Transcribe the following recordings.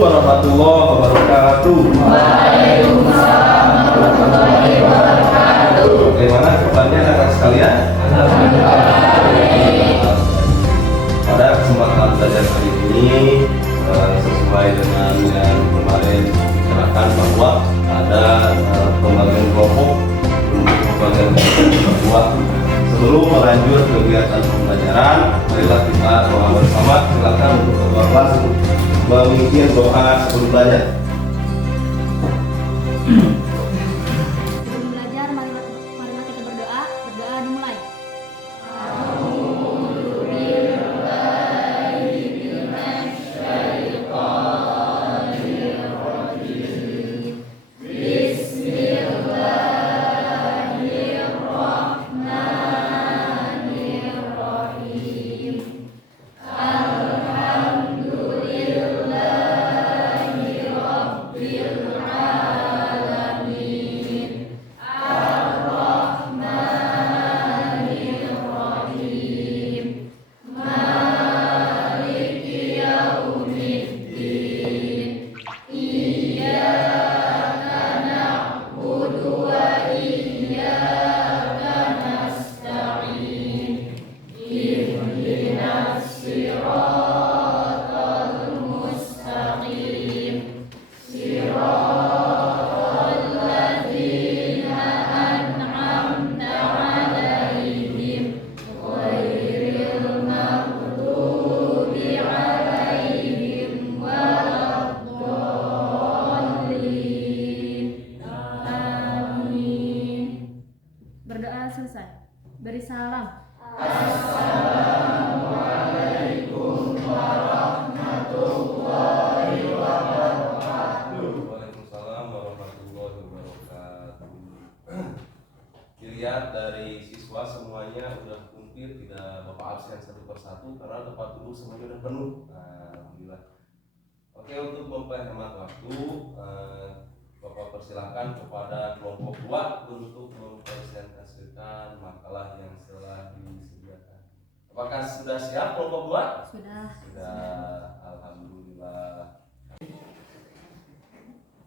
warahmatullahi wabarakatuh. Waalaikumsalam warahmatullahi wabarakatuh. Bagaimana kabarnya anak-anak sekalian? Pada kesempatan belajar kali ini sesuai dengan yang kemarin bicarakan bahwa ada pembagian kelompok untuk pembagian kelompok. Sebelum melanjut kegiatan pembelajaran, marilah kita doa bersama. Silakan untuk ketua kelas memimpin doa sebelum belajar. Sebelum belajar, marilah kita berdoa. Berdoa dimulai. Berdoa selesai. Beri salam. Waalaikumsalam warahmatullahi wabarakatuh. Dilihat dari siswa semuanya udah kumpul, tidak bapak absen satu persatu karena tempat duduk semuanya udah penuh. Alhamdulillah. Oke, untuk memperhemat waktu, bapak persilahkan kepada kelompok 2 untuk mempresentasikan makalah yang telah disediakan. Apakah sudah siap kelompok 2? Sudah. Sudah, alhamdulillah.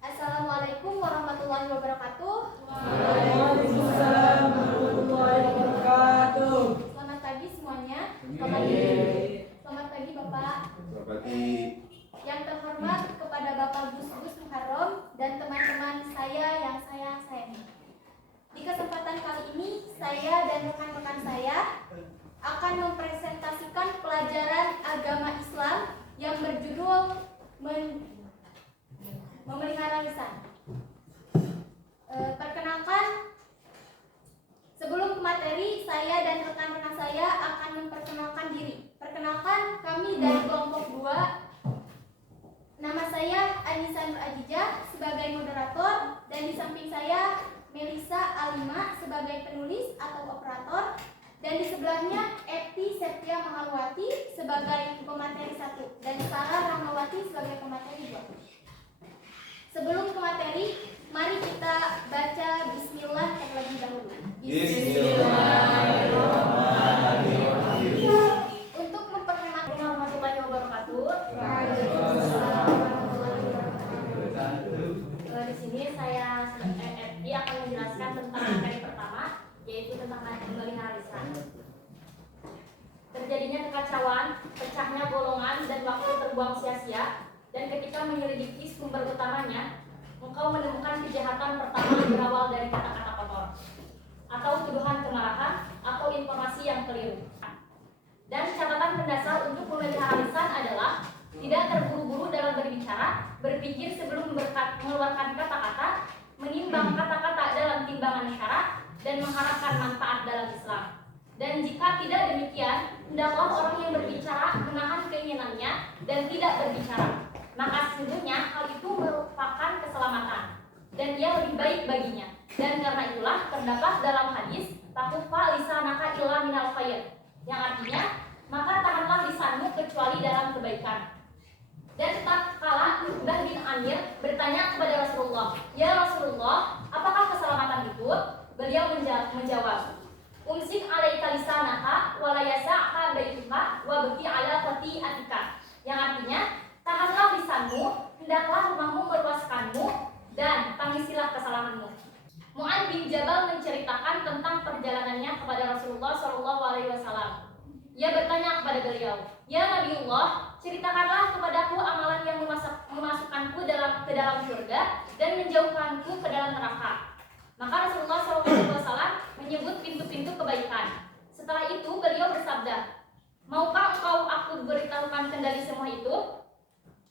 Assalamualaikum warahmatullahi wabarakatuh. Waalaikumsalam warahmatullahi wabarakatuh. Selamat pagi semuanya. Selamat pagi Bapak. Selamat pagi. Yang terhormat kepada Bapak Gus Muharram dan teman-teman saya yang saya sayangi. Di kesempatan kali ini saya dan rekan-rekan saya akan mempresentasikan pelajaran agama Islam yang berjudul Memelihara Lisan. Perkenalkan, sebelum ke materi, saya dan rekan-rekan saya akan memperkenalkan diri. Perkenalkan, kami dari kelompok 2. Nama saya Anissa Nur Ajijah sebagai moderator, dan di samping saya Melisa Alima sebagai penulis atau operator, dan di sebelahnya Eti Septia Mahalwati sebagai pemateri 1 dan Sarah Rahmawati sebagai pemateri 2. Sebelum ke materi, mari kita baca Bismillah terlebih dahulu. Bismillahirrahmanirrahim. Untuk memperhemat warahmatullahi wabarakatuh. Di sini saya Eti akan menjelaskan tentang materi pertama, yaitu tentang memelihara lisan. Terjadinya kekacauan, pecahnya golongan dan waktu terbuang sia-sia. Dan ketika menyelidiki sumber utamanya, engkau menemukan kejahatan pertama berawal dari kata-kata kotor, atau tuduhan kemarahan, atau informasi yang keliru. Dan catatan mendasar untuk memelihara lisan adalah tidak terburu-buru dalam berbicara, berpikir sebelum mengeluarkan kata-kata, menimbang kata-kata dalam timbangan syarat, dan mengharapkan manfaat dalam Islam. Dan jika tidak demikian, hendaklah orang yang berbicara menahan keinginannya dan tidak berbicara. Maka sesungguhnya hal itu merupakan keselamatan dan ia lebih baik baginya. Dan karena itulah terdapat dalam hadis takufa lisanaka illa minal khair, yang artinya maka tahanlah lisanmu kecuali dalam kebaikan. Dan tatkala Uqbah bin Amir bertanya kepada Rasulullah, "Ya Rasulullah, apakah keselamatan itu?" Beliau menjawab, "Umsik alaika lisanaka wa la yasa'ka baituka wa baqi ala khati'atika." Yang artinya, tahanlah lisanmu hendaklah rumahmu meluaskanmu dan tangisilah kesalahanmu. Mu'adz bin Jabal menceritakan tentang perjalanannya kepada Rasulullah SAW. Ia bertanya kepada beliau, "Ya Nabiullah, ceritakanlah kepadaku amalan yang memasukkanku ke dalam surga dan menjauhkanku ke dalam neraka." Maka Rasulullah SAW menyebut pintu-pintu kebaikan. Setelah itu beliau bersabda, "Maukah engkau aku beritahukan kendali semua itu?"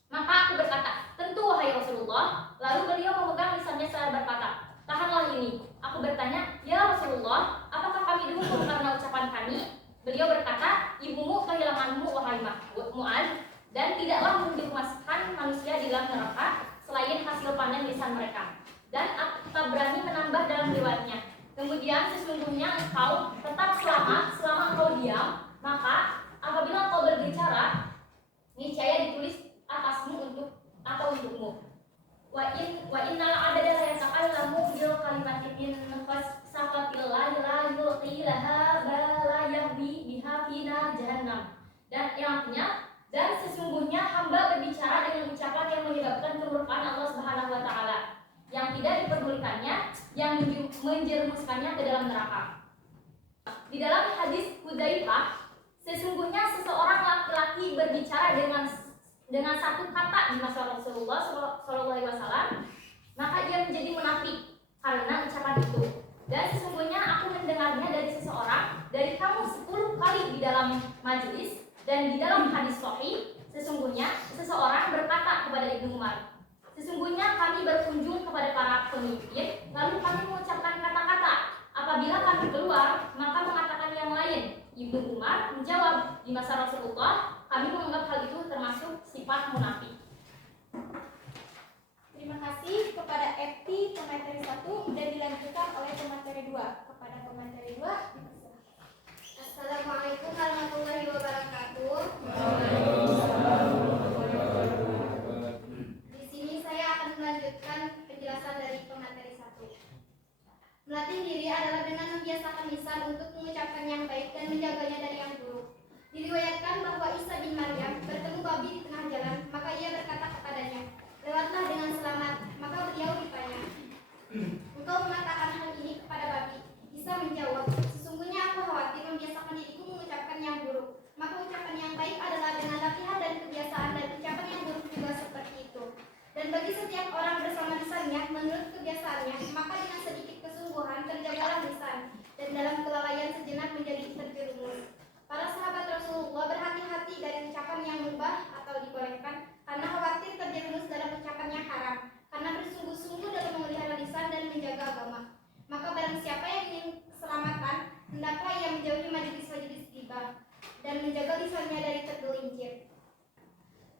Maka aku berkata, "Tentu wahai Rasulullah." Lalu beliau memegang lisannya seraya berkata, "Tahanlah ini." Aku bertanya, "Ya Rasulullah, apakah kami dihukum karena ucapan kami?" Beliau berkata, "Ibumu kehilanganmu wahai Mu'adz, dan tidaklah menjerumuskan manusia di dalam neraka selain hasil panen lisan mereka." Dan At-Tabrani menambah dalam riwayatnya, "Kemudian sesungguhnya engkau tetap selamat selama engkau diam, maka apabila engkau berbicara, niscaya ditulis atasmu untukmu. Wa innal adada la yatakallamu bil kalimatin min khasaqatillahi la yulqi laha bala yahwi biha fina jahannam." Dan yang artinya, dan sesungguhnya hamba berbicara dengan ucapan yang menyebabkan kemurkaan Allah Subhanahu wa taala, yang tidak diperdulikannya, yang menjerumuskannya ke dalam neraka. Di dalam hadis Hudzaifah, sesungguhnya seseorang laki-laki berbicara dengan satu kata di masa Rasulullah SAW, maka ia menjadi munafik karena ucapan itu. Dan sesungguhnya aku mendengarnya dari seseorang dari kamu 10 kali di dalam majelis. Dan di dalam hadis sahih, sesungguhnya seseorang berkata kepada Ibnu Umar, "Sesungguhnya kami berkunjung kepada para pemimpin, lalu kami mengucapkan kata-kata. Apabila kami keluar, maka mengatakan yang lain." Ibnu Umar menjawab, "Di masa Rasulullah, kami menganggap hal itu termasuk sifat munafik." Terima kasih kepada FT pemateri 1 dan dilanjutkan oleh pemateri 2. Kepada pemateri 2, Assalamualaikum warahmatullahi wabarakatuh. Di sini saya akan melanjutkan penjelasan dari pemateri 1. Melatih diri adalah dengan membiasakan lisan untuk mengucapkan yang baik dan menjaganya dari yang buruk. Diriwayatkan bahwa Isa bin Maryam bertemu babi di tengah jalan, maka ia berkata kepadanya, "Lewatlah dengan selamat." Maka beliau ditanya, "Engkau mengatakan hal ini kepada babi?" Isa menjawab, "Sesungguhnya aku khawatir membiasakan diriku mengucapkan yang buruk. Maka ucapan yang baik adalah dengan latihan dan kebiasaan, dan ucapan yang buruk juga seperti itu. Dan bagi setiap orang bersama lisannya menurut kebiasaannya, maka dengan sedikit kesungguhan terjagalah lisan, dan dalam kelalaian sejenak menjadi terjerumus." Para sahabat Rasulullah berhati-hati dari ucapan yang mubah atau dibolehkan, karena khawatir terjerumus dalam ucapan yang haram, karena bersungguh-sungguh dalam memelihara lisan dan menjaga agama. Maka barang siapa yang ingin keselamatan, hendaklah ia menjauhi majelis-majelis ghibah dan menjaga lisannya dari tergelincir.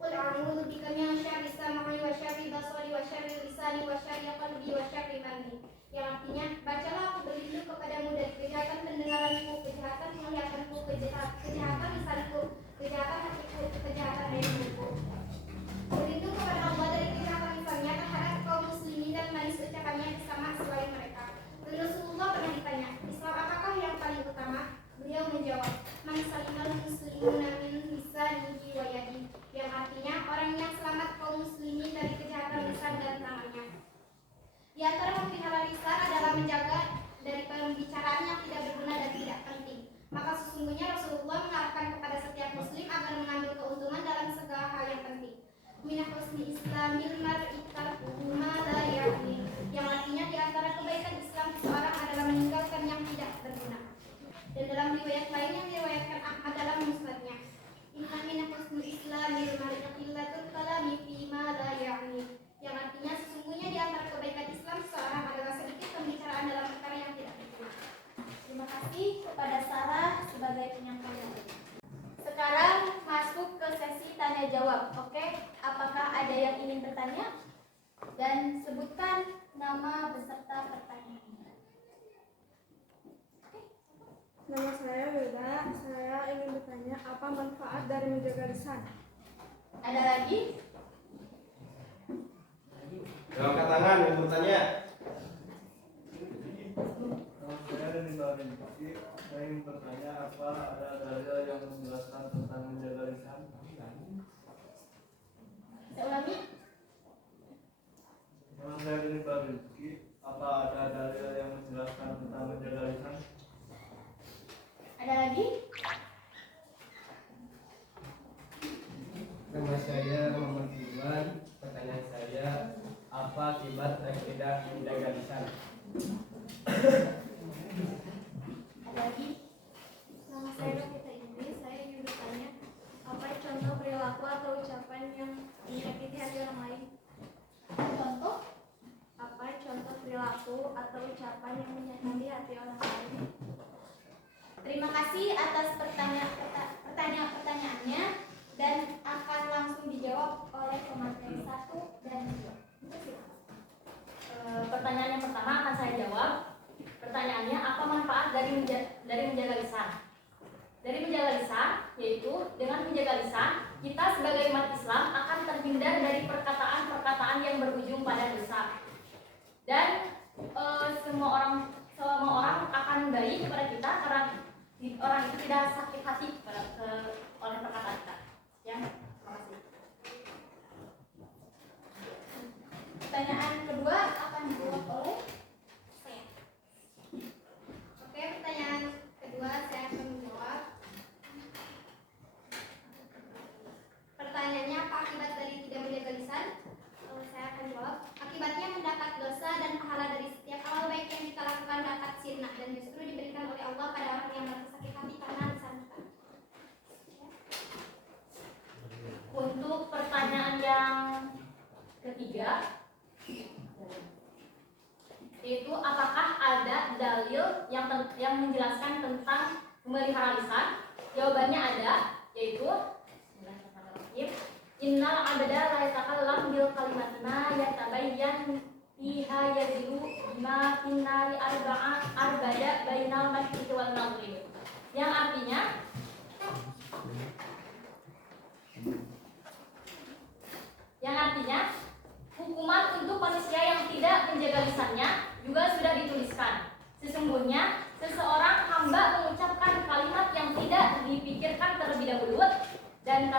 Qul a'udzu bika min syarri sam'i wa syarri basari wa syarri lisani wa syarri qalbi wa syarri mani. Yang artinya, bacalah aku berlindung kepadamu dari kejahatan pendengaranku, kejahatan penglihatanku, kejahatan lisanku, kejahatan hatiku, kejahatan ilmuku. Berlindung kepada Allah dari kejahatan lisannya terhadap kaum muslimin dan manis ucapannya bersama selain mereka. Dan Rasulullah pernah ditanya, "Islam apakah yang paling utama?" Beliau menjawab, "Man salimal muslimuna min lisanihi wa yadihi." Yang artinya, orang yang selamat kaum muslimin dari kejahatan lisan dan tangannya. Di antara memelihara lisan adalah menjaga dari pembicaraan yang tidak berguna dan tidak penting. Maka sesungguhnya Rasulullah mengarahkan kepada setiap muslim agar mengambil keuntungan dalam segala hal yang penting. Min husni islamil mar'i tarkuhu ma la ya'ni. Yang artinya di antara kebaikan Islam seseorang adalah meninggalkan yang tidak berguna. Dan dalam riwayat lain yang diriwayatkan Ahmad dalam musnadnya, "Inna min husni islamil mar'i qillatul kalami fi ma la ya'ni." Yang artinya sesungguhnya di antara kebaikan Islam seseorang adalah sedikit pembicaraan dalam perkara yang tidak berguna. terima kasih kepada Sarah sebagai penyampaian. Sekarang masuk ke sesi tanya jawab. Oke, apakah ada yang ingin bertanya? Dan sebutkan nama beserta pertanyaan. Nama saya Wilda. Saya ingin bertanya, apa manfaat dari menjaga lisan? Ada lagi? Angkat tangan yang bertanya. Saya dari Barin Pati. Saya ingin bertanya, apa ada dalil yang menjelaskan tentang menjaga lisan? Saya ulangi. saya Rinibal Rizky. Apa ada dalil yang menjelaskan tentang menjaga lisan? Ada lagi? Nama saya Muhammad Iwan. Pertanyaan saya, apa akibat dari tidak menjaga lisan? Ada lagi? Nama saya Novita Indri. Saya ingin bertanya, apa contoh perilaku atau ucapan yang menyakiti hati orang lain? Contoh? Apa contoh perilaku atau ucapan yang menyakiti hati orang lain? Terima kasih atas pertanyaannya dan akan langsung dijawab oleh pemateri 1 dan 2. Pertanyaan yang pertama akan saya jawab. Pertanyaannya, apa manfaat dari menjaga lisan? Dari menjaga lisan, yaitu dengan menjaga lisan, kita sebagai umat Islam akan terhindar dari perkataan-perkataan yang berujung pada dosa. Dan semua orang akan baik kepada kita karena orang itu tidak sakit hati oleh perkataan kita. Ya, terima kasih. Pertanyaan kedua akan dijawab oleh Saya. Oke, pertanyaan kedua saya akan menjawab. Pertanyaannya, apa akibat dari tidak menjaga lisan? Saya akan jawab. Akibatnya mendapat dosa dan pahala dari setiap amal baik yang kita lakukan dapat sirna dan justru diberikan oleh Allah pada orang yang merasa sakit hati karena lisan kita. Untuk pertanyaan yang ketiga, yaitu apakah ada dalil yang menjelaskan tentang memelihara lisan? Jawabannya ada, yaitu innal abda la yatakallam bil kalimatina yatabayyan fiha yazilu bima finnari arbada bainal masyriqi wal maghrib. Yang artinya hukuman untuk manusia yang tidak menjaga lisannya juga sudah dituliskan. Sesungguhnya seseorang hamba mengucapkan kalimat yang tidak dipikirkan terlebih dahulu dan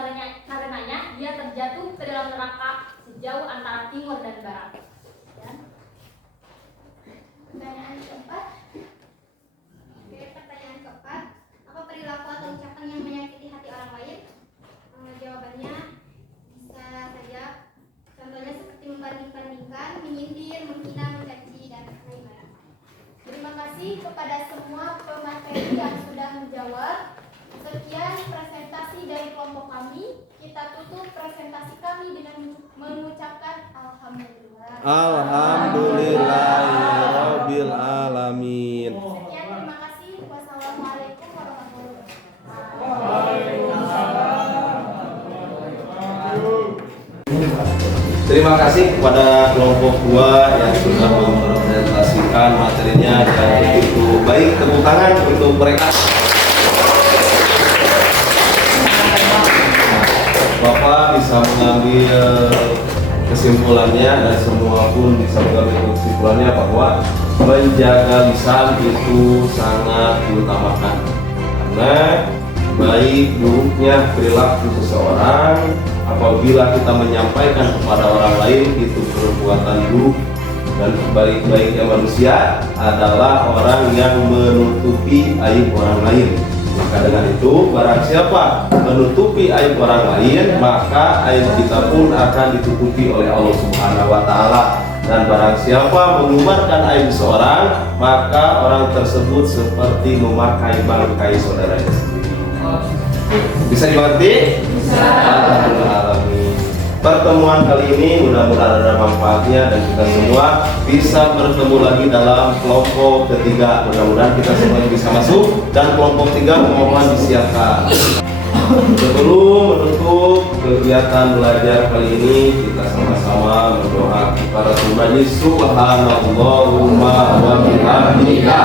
karenanya dia terjatuh ke dalam neraka sejauh antara timur dan barat. Ya. pertanyaan keempat. Oke, pertanyaan keempat, apa perilaku atau ucapan yang menyakiti hati orang lain? Jawabannya bisa saja. Contohnya seperti membanding-bandingkan, menyindir, menghina, mencaci, dan lain-lain. Terima kasih kepada semua pemateri yang sudah menjawab. Sekian presentasi dari kelompok kami. Kita tutup presentasi kami dengan mengucapkan alhamdulillah. Alhamdulillahirabbil alamin. Sekian, terima kasih. Wassalamualaikum warahmatullahi wabarakatuh. Terima kasih kepada kelompok 2 yang sudah mempresentasikan materinya dan begitu baik. Tepuk tangan untuk mereka. Bapak bisa mengambil kesimpulannya dan semua pun bisa mengambil kesimpulannya bahwa menjaga lisan itu sangat diutamakan karena baik buruknya perilaku seseorang apabila kita menyampaikan kepada orang lain itu perbuatan buruk, dan baik-baiknya manusia adalah orang yang menutupi aib orang lain. Maka dengan itu barang siapa menutupi aib orang lain, maka aib kita pun akan ditutupi oleh Allah Subhanahu wa taala. Dan barang siapa mengumarkan aib seorang, maka orang tersebut seperti memakai bangkai saudaranya sendiri. Bisa dimengerti? Bisa. Alhamdulillah. Pertemuan kali ini mudah-mudahan ada manfaatnya dan kita semua bisa bertemu lagi dalam kelompok ketiga. Mudah-mudahan kita semua bisa masuk dan kelompok 3 mohon disiapkan. Sebelum menutup kegiatan belajar kali ini, kita sama-sama berdoa kepada Tuhan. Subhanallahumma wa bihamdika